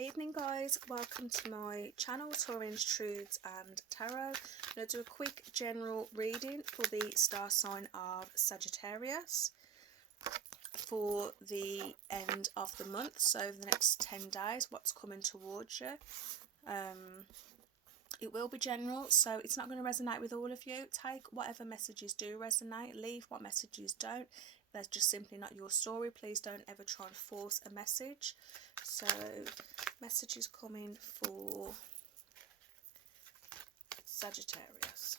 Evening guys, welcome to my channel Taurines Truths and Tarot. I'm going to do a quick general reading for the star sign of Sagittarius for the end of the month, so over the next 10 days what's coming towards you. It will be general, so it's not going to resonate with all of you. Take whatever messages do resonate, leave what messages don't. That's just simply not your story. Please don't ever try and force a message. So messages coming for Sagittarius.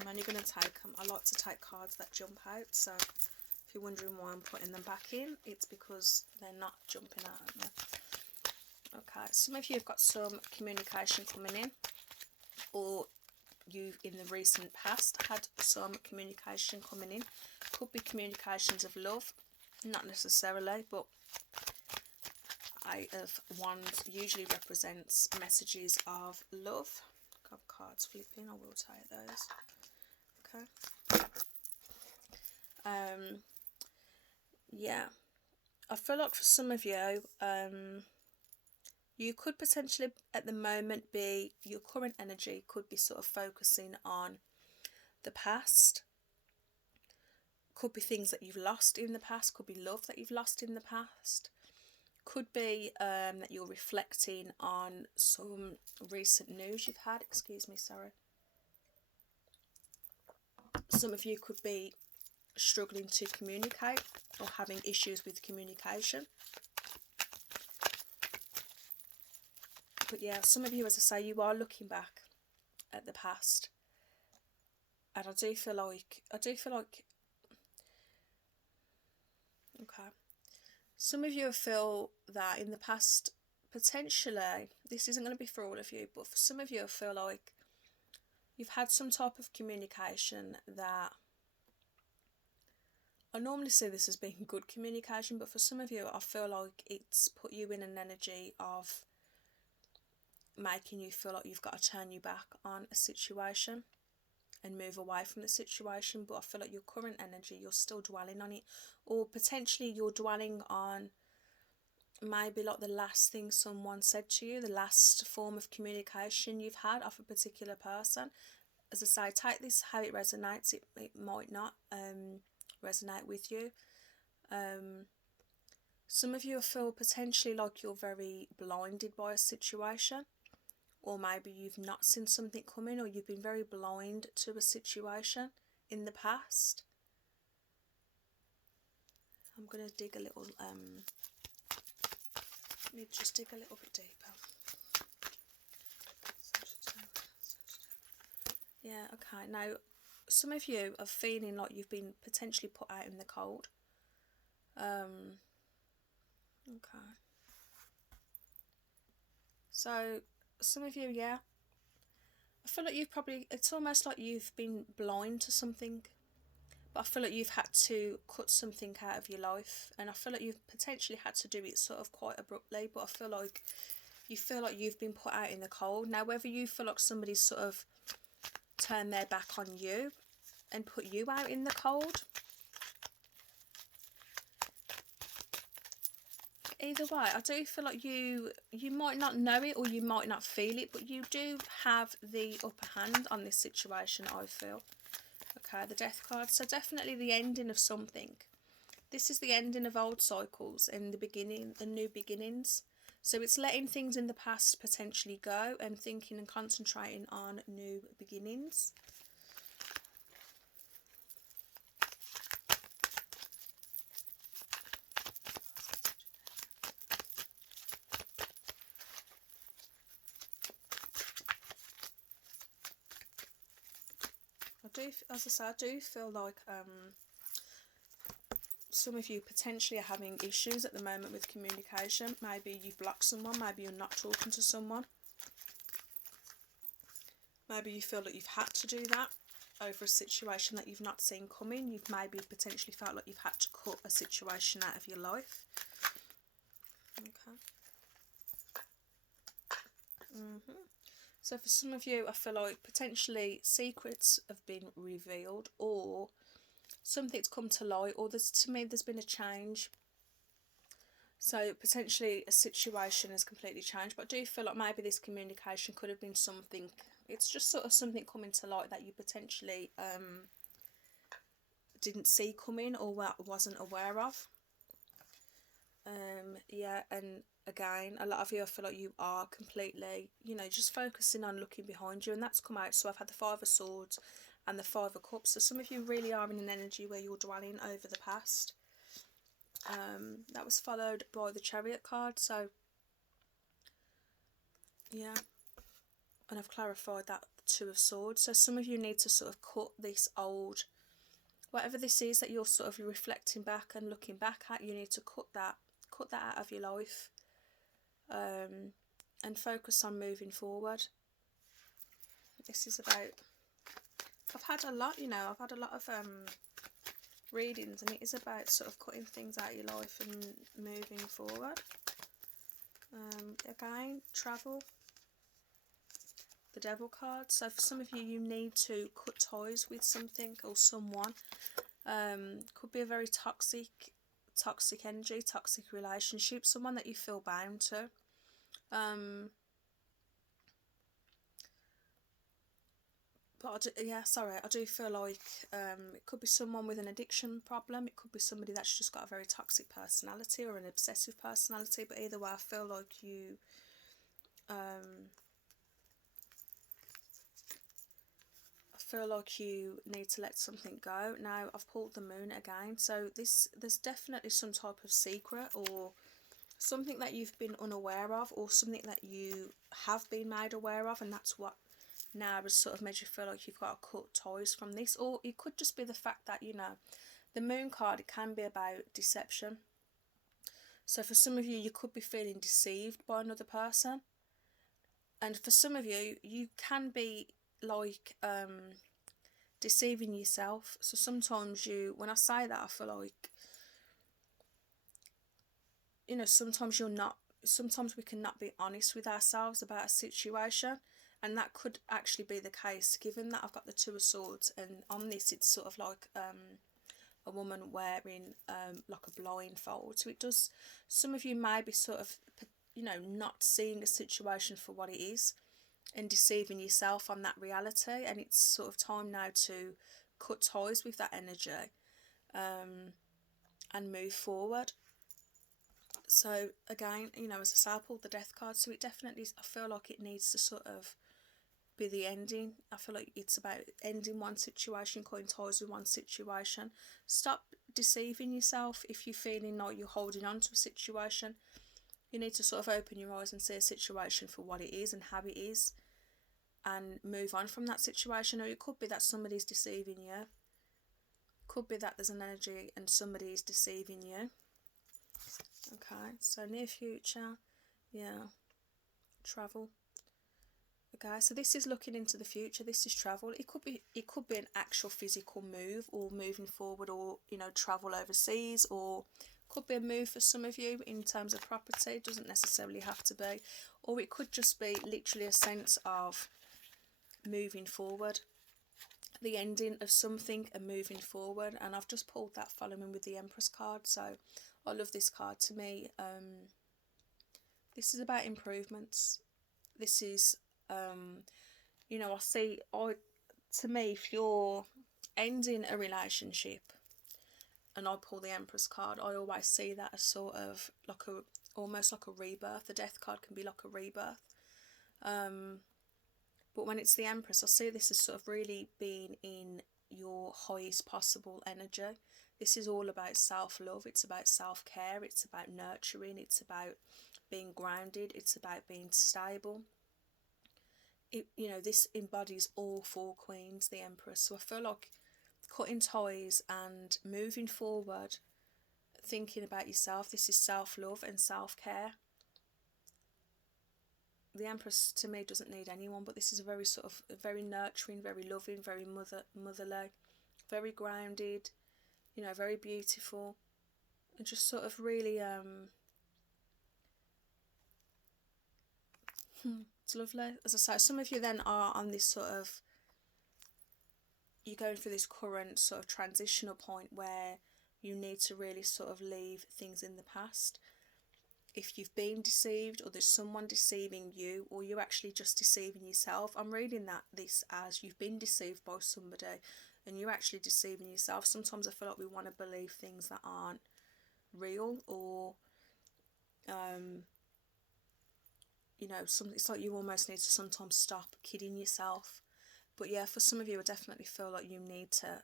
I'm only going to take them. I like to take cards that jump out, so if you're wondering why I'm putting them back in, it's because they're not jumping out at me. Okay, some of you have got some communication coming in, or you've in the recent past had some communication coming in. Could be communications of love, not necessarily, but Eight of Wands usually represents messages of love. Got cards flipping, I will take those. Okay. Yeah, I feel like for some of you, you could potentially at the moment be, your current energy could be sort of focusing on the past. Could be things that you've lost in the past, could be love that you've lost in the past. Could be that you're reflecting on some recent news you've had. Excuse me, sorry. Some of you could be struggling to communicate or having issues with communication. But yeah, some of you, as I say, you are looking back at the past, and I do feel like okay, some of you feel that in the past, potentially, this isn't going to be for all of you, but for some of you I feel like you've had some type of communication that, I normally see this as being good communication, but for some of you I feel like it's put you in an energy of making you feel like you've got to turn your back on a situation and move away from the situation. But I feel like your current energy, you're still dwelling on it, or potentially you're dwelling on maybe like the last thing someone said to you, the last form of communication you've had off a particular person. As I say, take this how it resonates. It might not resonate with you. Some of you feel potentially like you're very blinded by a situation, or maybe you've not seen something coming, or you've been very blind to a situation in the past. I'm going to dig a little, let me just dig a little bit deeper. Yeah, okay. Now, some of you are feeling like you've been potentially put out in the cold. Okay. So, some of you, yeah, I feel like you've probably, it's almost like you've been blind to something, but I feel like you've had to cut something out of your life, and I feel like you've potentially had to do it sort of quite abruptly, but I feel like you've been put out in the cold. Now, whether you feel like somebody's sort of turned their back on you and put you out in the cold, either way, I do feel like you might not know it, or you might not feel it, but you do have the upper hand on this situation, I feel. Okay, the Death card. So definitely the ending of something. This is the ending of old cycles and the beginning, the new beginnings. So it's letting things in the past potentially go and thinking and concentrating on new beginnings. As I say, I do feel like some of you potentially are having issues at the moment with communication. Maybe you've blocked someone, maybe you're not talking to someone. Maybe you feel that you've had to do that over a situation that you've not seen coming. You've maybe potentially felt like you've had to cut a situation out of your life. So for some of you, I feel like potentially secrets have been revealed, or something's come to light, or to me there's been a change. So potentially a situation has completely changed, but I do feel like maybe this communication could have been something, it's just sort of something coming to light that you potentially didn't see coming or wasn't aware of. Yeah, and again, a lot of you, I feel like you are completely, just focusing on looking behind you, and that's come out. So I've had the Five of Swords and the Five of Cups. So some of you really are in an energy where you're dwelling over the past. That was followed by the Chariot card. So yeah, and I've clarified that Two of Swords. So some of you need to sort of cut this old, whatever this is that you're sort of reflecting back and looking back at, you need to cut that out of your life, and focus on moving forward. This is about, I've had a lot, I've had a lot of readings, and it is about sort of cutting things out of your life and moving forward. Again, travel, the Devil card. So for some of you, you need to cut ties with something or someone. Could be a very toxic energy, toxic relationship, someone that you feel bound to. But I do feel like it could be someone with an addiction problem. It could be somebody that's just got a very toxic personality or an obsessive personality. But either way, I feel like you need to let something go. Now I've pulled the Moon again, so there's definitely some type of secret or something that you've been unaware of, or something that you have been made aware of, and that's what now has sort of made you feel like you've got to cut ties from this. Or it could just be the fact that, the Moon card, it can be about deception. So for some of you, you could be feeling deceived by another person, and for some of you, you can be like deceiving yourself. So sometimes when I say that, I feel like, sometimes we cannot be honest with ourselves about a situation, and that could actually be the case, given that I've got the Two of Swords, and on this it's sort of like a woman wearing like a blindfold. So it does, some of you may be sort of, not seeing a situation for what it is and deceiving yourself on that reality, and it's sort of time now to cut ties with that energy and move forward. So again, as I say, I pulled the Death card, so it definitely, I feel like it needs to sort of be the ending. I feel like it's about ending one situation, cutting ties with one situation. Stop deceiving yourself. If you're feeling like you're holding on to a situation, you need to sort of open your eyes and see a situation for what it is and how it is, and move on from that situation. Or it could be that somebody's deceiving you. Could be that there's an energy and somebody is deceiving you. Okay, so near future, yeah, travel. Okay, so this is looking into the future. This is travel. It could be an actual physical move, or moving forward, or travel overseas, or could be a move for some of you in terms of property. It doesn't necessarily have to be, or it could just be literally a sense of moving forward, the ending of something and moving forward. And I've just pulled that following with the Empress card. So I love this card. To me, this is about improvements. This is to me, if you're ending a relationship and I pull the Empress card, I always see that as sort of like almost like a rebirth. The Death card can be like a rebirth. But when it's the Empress, I see this as sort of really being in your highest possible energy. This is all about self-love. It's about self-care. It's about nurturing. It's about being grounded. It's about being stable. This embodies all four queens, the Empress. So I feel like cutting ties and moving forward, thinking about yourself. This is self-love and self-care. The Empress to me doesn't need anyone, but this is a very sort of very nurturing, very loving, very motherly, very grounded, very beautiful, and just sort of really It's lovely. As I say, some of you then are on this sort of, you're going through this current sort of transitional point where you need to really sort of leave things in the past. If you've been deceived, or there's someone deceiving you, or you're actually just deceiving yourself, I'm reading this as you've been deceived by somebody and you're actually deceiving yourself. Sometimes I feel like we want to believe things that aren't real, or it's like you almost need to sometimes stop kidding yourself. But yeah, for some of you, I definitely feel like you need to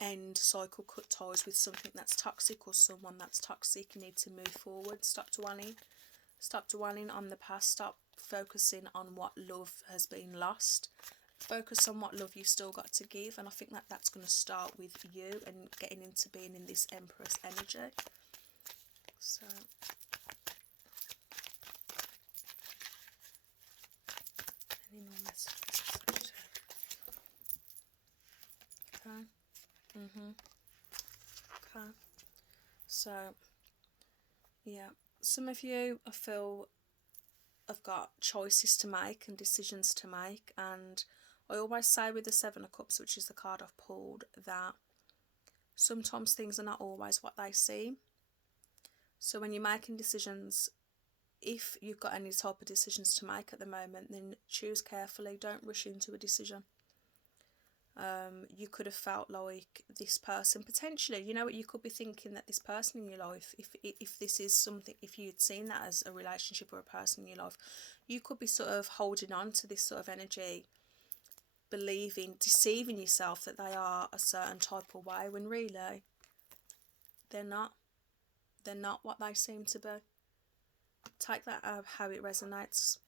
end cycle, cut ties with something that's toxic or someone that's toxic. You need to move forward. Stop dwelling on the past. Stop focusing on what love has been lost. Focus on what love you've still got to give, and I think that's going to start with you and getting into being in this Empress energy. So any more messages? Okay. Okay. So yeah, some of you, I feel, have got choices to make and decisions to make, and I always say with the Seven of Cups, which is the card I've pulled, that sometimes things are not always what they seem. So when you're making decisions, if you've got any type of decisions to make at the moment, then choose carefully. Don't rush into a decision. You could have felt like this person, potentially, you know what, you could be thinking that this person in your life, if this is something, if you'd seen that as a relationship or a person in your life, you could be sort of holding on to this sort of energy, deceiving yourself that they are a certain type of way, when really they're not what they seem to be. Take that how it resonates,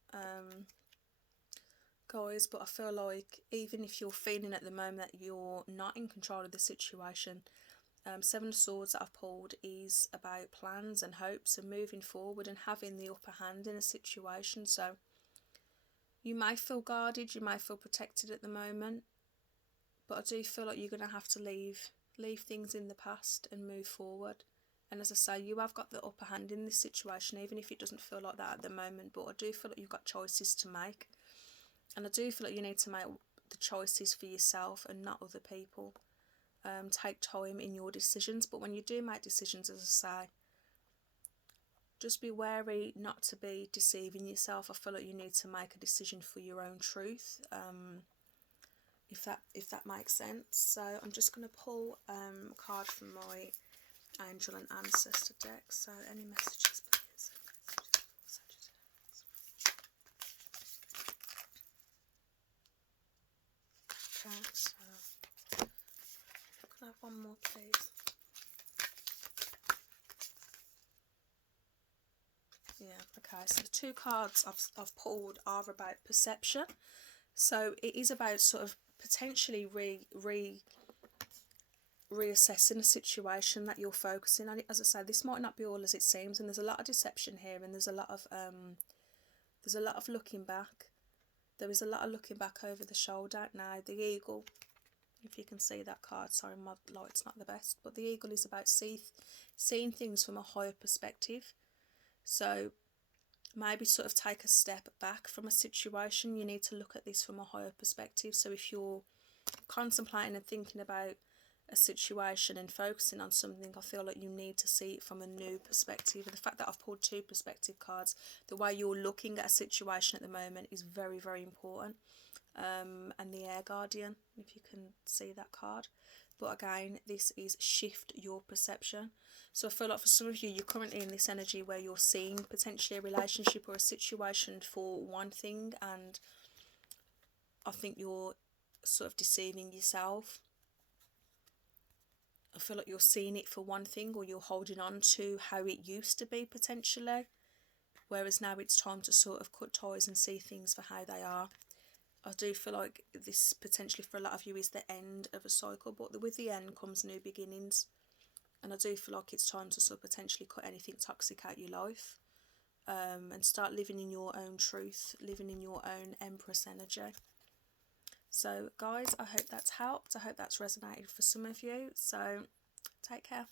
guys. But I feel like even if you're feeling at the moment that you're not in control of the situation, Seven of Swords that I've pulled is about plans and hopes and moving forward and having the upper hand in a situation. So you may feel guarded, you may feel protected at the moment, but I do feel like you're going to have to leave things in the past and move forward. And as I say, you have got the upper hand in this situation, even if it doesn't feel like that at the moment. But I do feel like you've got choices to make. And I do feel like you need to make the choices for yourself and not other people. Take time in your decisions. But when you do make decisions, as I say, just be wary not to be deceiving yourself. I feel like you need to make a decision for your own truth. If that makes sense. So I'm just going to pull a card from my Angel and Ancestor deck. So any messages, please? Okay, so can I have one more, please? Yeah, okay, so the two cards I've pulled are about perception. So it is about sort of potentially reassessing a situation that you're focusing on. As I say, this might not be all as it seems, and there's a lot of deception here, and there's a lot of looking back. There is a lot of looking back over the shoulder. Now the eagle, if you can see that card, sorry my light's not the best, but the eagle is about seeing things from a higher perspective. So maybe sort of take a step back from a situation. You need to look at this from a higher perspective. So if you're contemplating and thinking about a situation and focusing on something, I feel like you need to see it from a new perspective. And the fact that I've pulled two perspective cards, the way you're looking at a situation at the moment is very, very important. And the Air Guardian, if you can see that card. But again, this is shift your perception. So I feel like for some of you, you're currently in this energy where you're seeing potentially a relationship or a situation for one thing, and I think you're sort of deceiving yourself. I feel like you're seeing it for one thing, or you're holding on to how it used to be potentially, whereas now it's time to sort of cut ties and see things for how they are. I do feel like this potentially for a lot of you is the end of a cycle, but with the end comes new beginnings. And I do feel like it's time to sort of potentially cut anything toxic out your life, and start living in your own truth, living in your own Empress energy. So guys, I hope that's helped. I hope that's resonated for some of you. So take care.